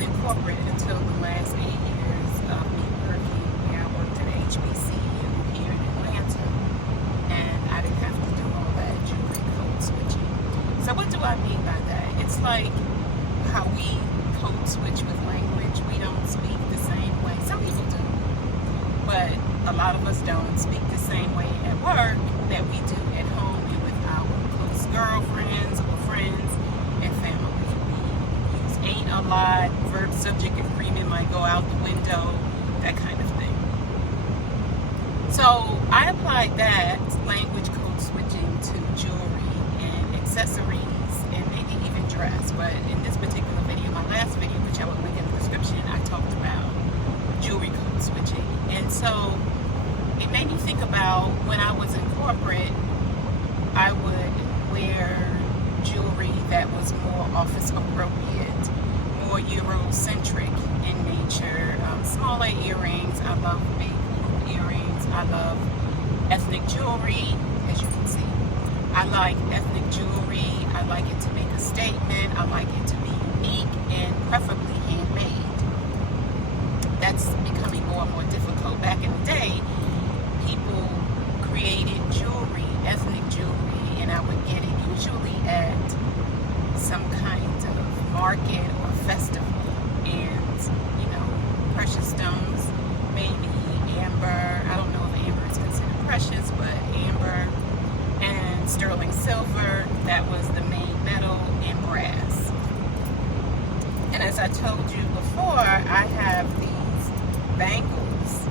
been in corporate until the last 8 years of me working where I worked at HBCU here in Atlanta, and I didn't have to do all that jewelry code switching. So what do I mean by that? It's like how we code switch with language. We don't speak the same way. Some people do, but a lot of us don't speak the same way at work that we do at home and with our close girlfriends or friends and family. We use ain't a lot, verb subject agreement might go out the window, that kind of thing. So I applied that language code switching to jewelry and accessories and maybe even dress. But in this particular video, my last video, which I will link in the description, I talked about jewelry code switching. And so it made me think about when I was in corporate, I would wear jewelry that was more office appropriate, more Eurocentric in nature, smaller earrings. I love big hoop earrings. I love ethnic jewelry, as you can see. I like ethnic jewelry. I like it to make a statement. I like it to be unique and preferably handmade. That's becoming more and more difficult. Back in the day, people created jewelry, ethnic jewelry, and I would get it usually at some kind of market or festival. And, you know, precious stones, maybe amber. I don't know if amber is considered precious, but amber and sterling silver, that was the main metal, and brass. And as I told you before, I have these bangles.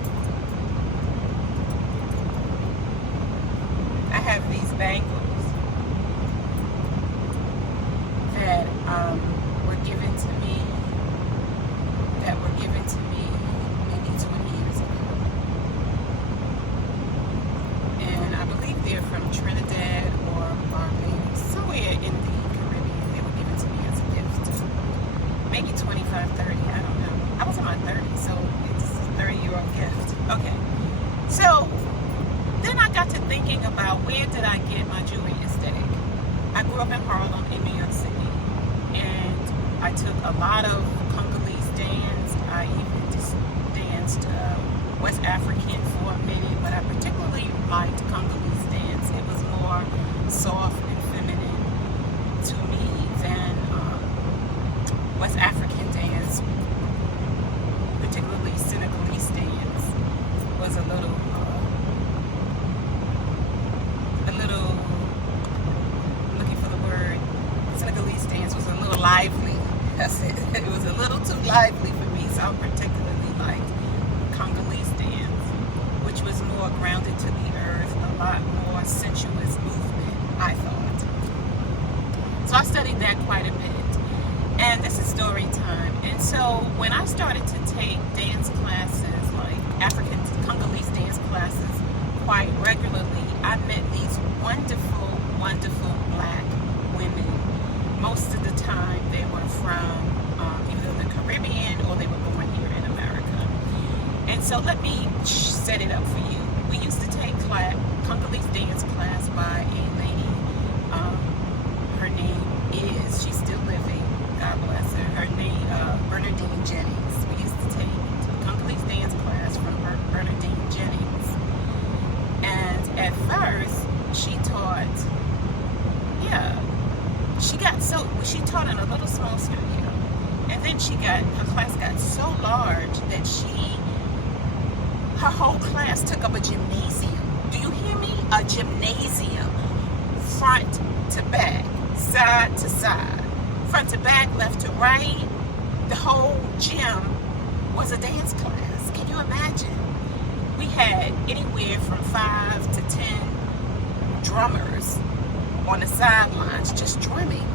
I have these bangles that were given to me, maybe 20 years ago. And I believe they're from Trinidad or Barbados, somewhere in the Caribbean. They were given to me as a gift. Maybe 25, 30, I don't know. I was in my 30s, so it's a 30-year-old gift. Okay. So then I got to thinking about where did I get my jewelry aesthetic. I grew up in Harlem in New York City, and I took a lot of Congolese dance. I even just danced West African for a minute, but I particularly liked Congolese dance. It was more soft and feminine to me than West African dance, particularly Senegalese dance, was a little, I'm looking for the word, Senegalese dance was a little lively. That's it. It was a little too lively for me, so I particularly liked Congolese dance, which was more grounded to the earth, a lot more sensuous movement, I thought. So I studied that quite a bit. And this is story time. And so when I started to take dance classes, like African Congolese dance classes, quite regularly, I met these wonderful, wonderful black women. Most of the time they were from either the Caribbean or they were born here in America. And so let me set it up for you. We used to take Congolese dance class by a lady. Her name is, she's still living, God bless her. Her name, Bernadine Jennings. We used to take Congolese dance class from Bernadine Jennings. And at first, she taught, she taught in a little small studio. And then her class got so large that her whole class took up a gymnasium. Do you hear me? A gymnasium. Front to back, side to side. Front to back, left to right. The whole gym was a dance class. Can you imagine? We had anywhere from 5 to 10 drummers on the sidelines just drumming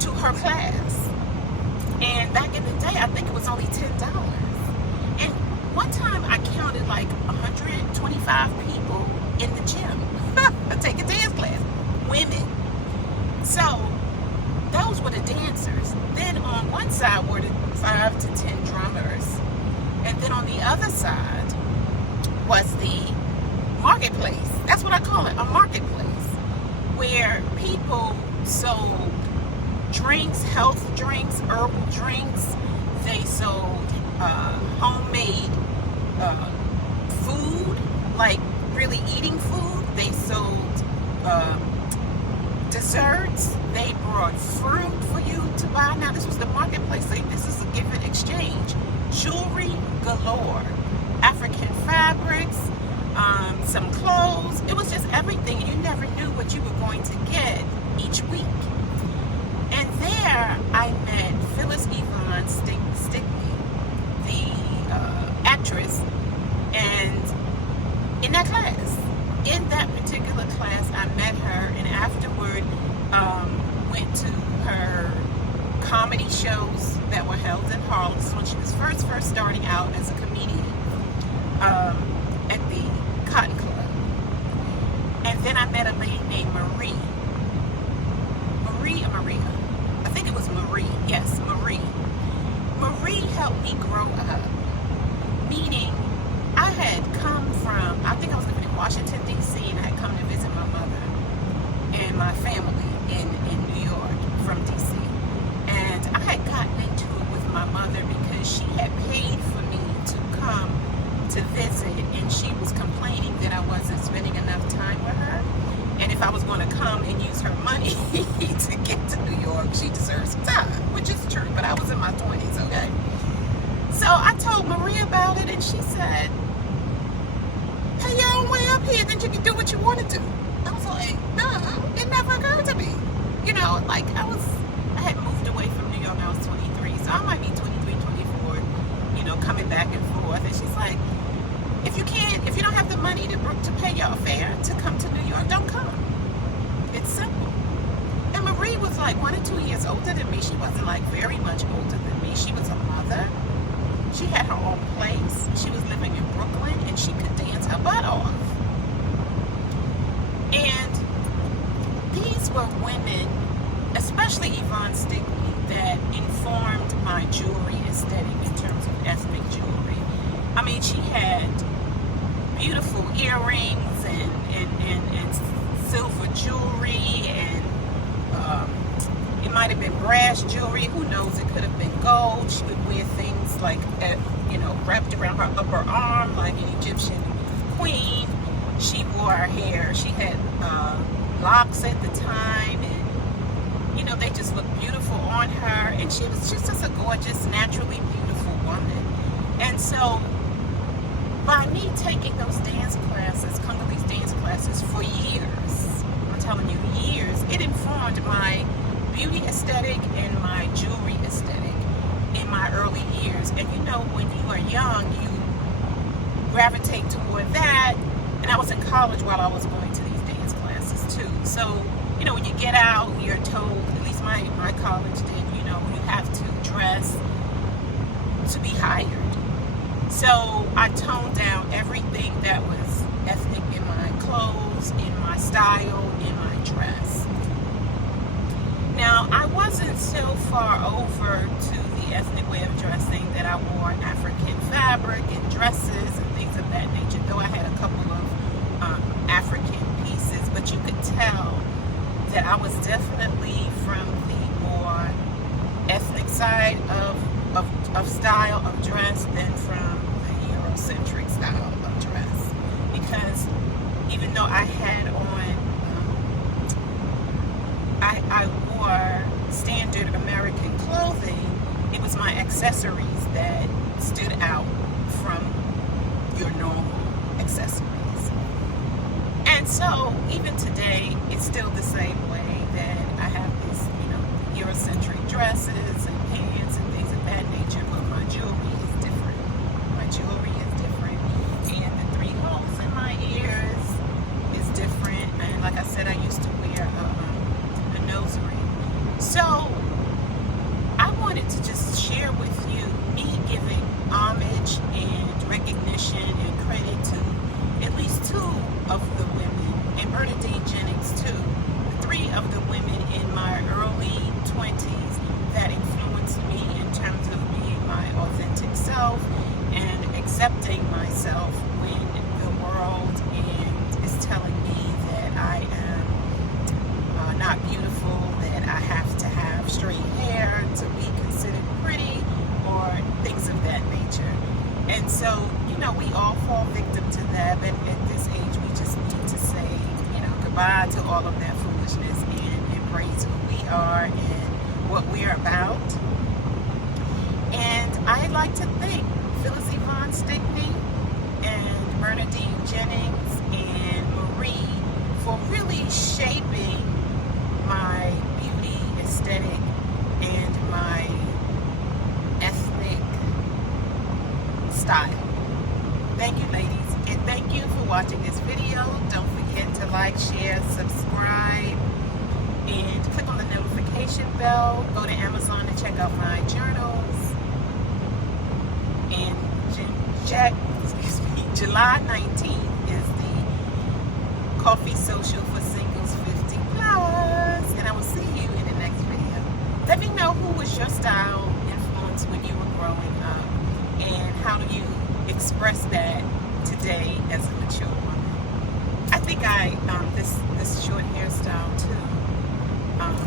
to her class. And back in the day, I think it was only $10. And one time I counted like 125 people in the gym taking dance class. Women. So those were the dancers. Then on one side were the 5 to 10 drummers. And then on the other side was the marketplace. That's what I call it, a marketplace, where people sold drinks, health drinks, herbal drinks. They homemade food, like really eating food. They sold desserts. They brought fruit for you to buy. Now, this was the marketplace. This is a give and exchange. Jewelry galore, African fabrics, some clothes. It was just everything. You never knew what you were going to get each week. And there I met Phyllis Yvonne Stickney, the actress, and in that particular class, I met her, and afterward went to her comedy shows that were held in Harlem. This is when she was first starting out as a comedian at the Cotton Club. And then I met a lady named Maria. I think it was Marie. Yes, Marie. Marie helped me grow up. Meaning, I had come from, I think I was living in Washington, D.C., and I had come to visit my mother and my family in New York from D.C. And I had gotten into it with my mother because she had paid for me to come to visit, and she was complaining that I wasn't spending enough time with her. And if I was going to come and use her money to get to New York, she deserved some time, which is true, but I was in my 20s, okay? So I told Maria about it, and she said, hey, you're on way up here, then you can do what you want to do. I was like, no, it never occurred to me. You know, like I had moved away from New York when I was 23, so I might be 23, 24, you know, coming back and forth. And she's like, if you don't have the money to pay your fare to come to New York, don't come. It's simple. And Marie was like 1 or 2 years older than me. She wasn't like very much older than me. She was a mother. She had her own place. She was living in Brooklyn, and she could dance her butt off. And these were women, especially Yvonne Stickney, that informed my jewelry aesthetic in terms of ethnic jewelry. I mean, she had beautiful earrings and silver jewelry, and it might have been brass jewelry. Who knows? It could have been gold. She would wear things like, wrapped around her upper arm like an Egyptian queen. She wore her hair. She had locks at the time, and they just looked beautiful on her. And she was just a gorgeous, naturally beautiful woman. And so, by me taking those dance classes, Congolese dance classes, for years, I'm telling you, years, it informed my beauty aesthetic and my jewelry aesthetic in my early years. And when you are young, you gravitate toward that. And I was in college while I was going to these dance classes too. So, when you get out, you're told, at least my college did, you have to dress to be hired. So I toned down everything that was ethnic in my clothes, in my style, in my dress. Now, I wasn't so far over to the ethnic way of dressing that I wore African fabric and dresses and things of that nature, though I had a couple of African pieces, but you could tell that I was definitely from the more ethnic side of style of dress than from the Eurocentric style of dress. Because even though I had on, I wore standard American clothing, it was my accessories that stood out from your normal accessories. And so, even today, it's still the same way that I have these, Eurocentric dresses and pants and things of that nature, but my jewelry is different. My jewelry is different, and the 3 holes in my ears is different. And like I said, I used to wear a nose ring. So, I wanted to just share with you me giving homage and recognition and credit to at least 2 of the women, and Bernadine Jennings too, 3 of the women in my early 20s that influenced me in terms of being my authentic self and accepting myself when the world is telling me that I am not beautiful, that I have to have straight hair to be considered pretty, or things of that nature. So, we all fall victim to that, but at this age, we just need to say, goodbye to all of that foolishness and embrace who we are and what we are about. And I'd like to thank Phyllis Yvonne Stickney and Bernadine Jennings and Marie for really shaping my beauty aesthetic and my ethnic style. Thank you, ladies, and thank you for watching this video. Don't forget to like, share, subscribe, and click on the notification bell. Go to Amazon to check out my journals. And July 19th is the coffee social for singles 50 plus, and I will see you in the next video. Let me know who was your style influence when you were growing up, and how do you express that today as a mature woman. I think this short hairstyle too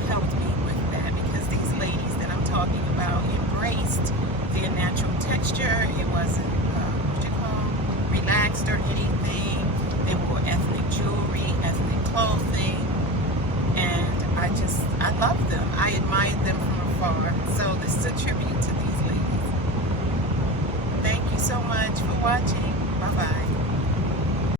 helped me with that, because these ladies that I'm talking about embraced their natural texture. It wasn't relaxed or anything. They wore ethnic jewelry, ethnic clothing, and I loved them. I admired them from afar. So this is a tribute to these ladies. Thank you so much for watching.